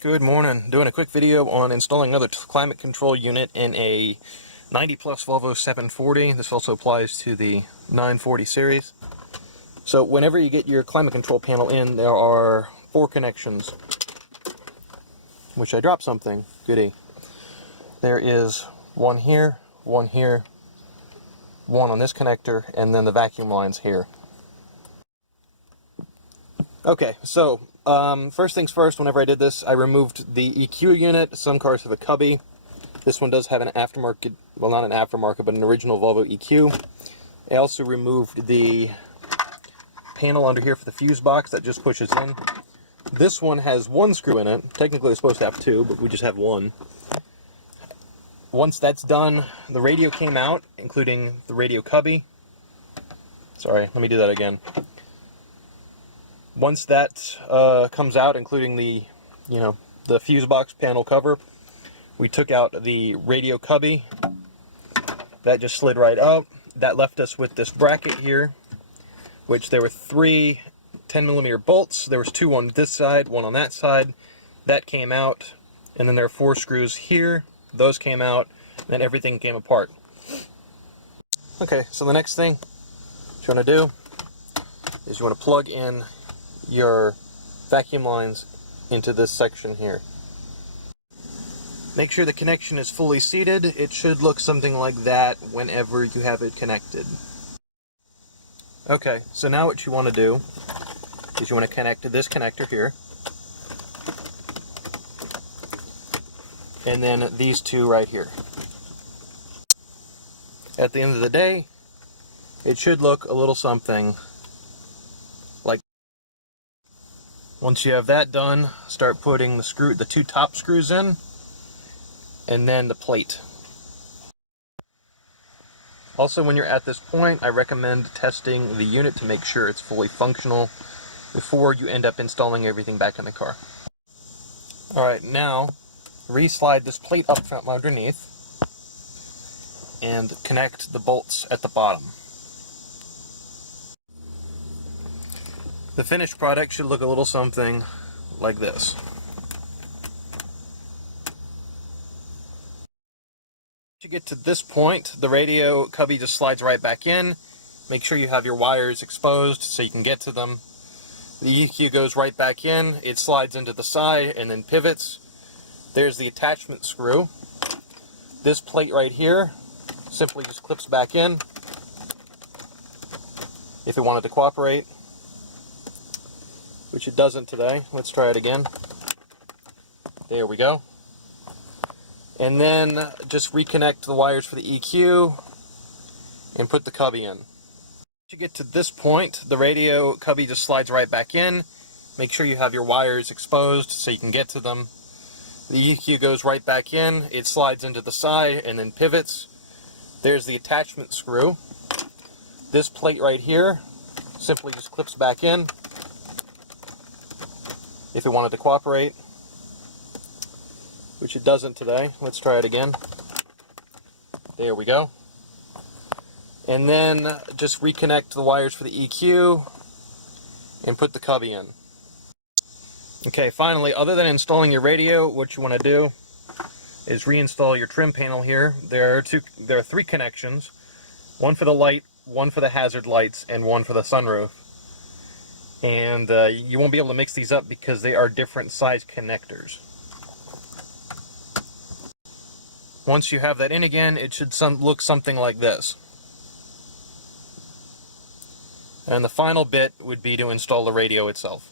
Good morning. Doing a quick video on installing another climate control unit in a 90 plus Volvo 740. This also applies to the 940 series. So whenever you get your climate control panel in, there are 4 connections. Which I dropped something. Goody. There is one here, one on this connector, and then the vacuum lines here. Okay, so first things first, whenever I did this, I removed the EQ unit. Some cars have a cubby. This one does have an aftermarket, well, not an aftermarket, but an original Volvo EQ. I also removed the panel under here for the fuse box that just pushes in. This one has 1 screw in it. Technically it's supposed to have 2, but we just have 1. Once that's done, the radio came out, including the radio cubby. Sorry, let me do that again. Once that comes out, including the, the fuse box panel cover, we took out the radio cubby. That just slid right up. That left us with this bracket here, which there were 3 10mm bolts. There was 2 on this side, 1 on that side. That came out, and then there are 4 screws here. Those came out, and then everything came apart. Okay, so the next thing you want to do is you want to plug in your vacuum lines into this section here. Make sure the connection is fully seated. It should look something like that whenever you have it connected. Okay, so now what you want to do is you want to connect to this connector here, and then these 2 right here. At the end of the day, it should look a little something like. Once you have that done, start putting the 2 top screws in, and then the plate. Also, when you're at this point, I recommend testing the unit to make sure it's fully functional before you end up installing everything back in the car. Alright, now re-slide this plate up from underneath and connect the bolts at the bottom. The finished product should look a little something like this. Once you get to this point, the radio cubby just slides right back in. Make sure you have your wires exposed so you can get to them. The EQ goes right back in, it slides into the side and then pivots. There's the attachment screw. This plate right here simply just clips back in if it wanted to cooperate, which it doesn't today. Let's try it again. There we go. And then just reconnect the wires for the EQ and put the cubby in. Once you get to this point, the radio cubby just slides right back in. Make sure you have your wires exposed so you can get to them. The EQ goes right back in, it slides into the side and then pivots. There's the attachment screw. This plate right here simply just clips back in if it wanted to cooperate, which it doesn't today. Let's try it again. There we go. And then just reconnect the wires for the EQ and put the cubby in. Okay, finally, other than installing your radio, what you want to do is reinstall your trim panel here. There are 3 connections. 1 for the light, 1 for the hazard lights, and 1 for the sunroof. And you won't be able to mix these up because they are different size connectors. Once you have that in again, it should look something like this. And the final bit would be to install the radio itself.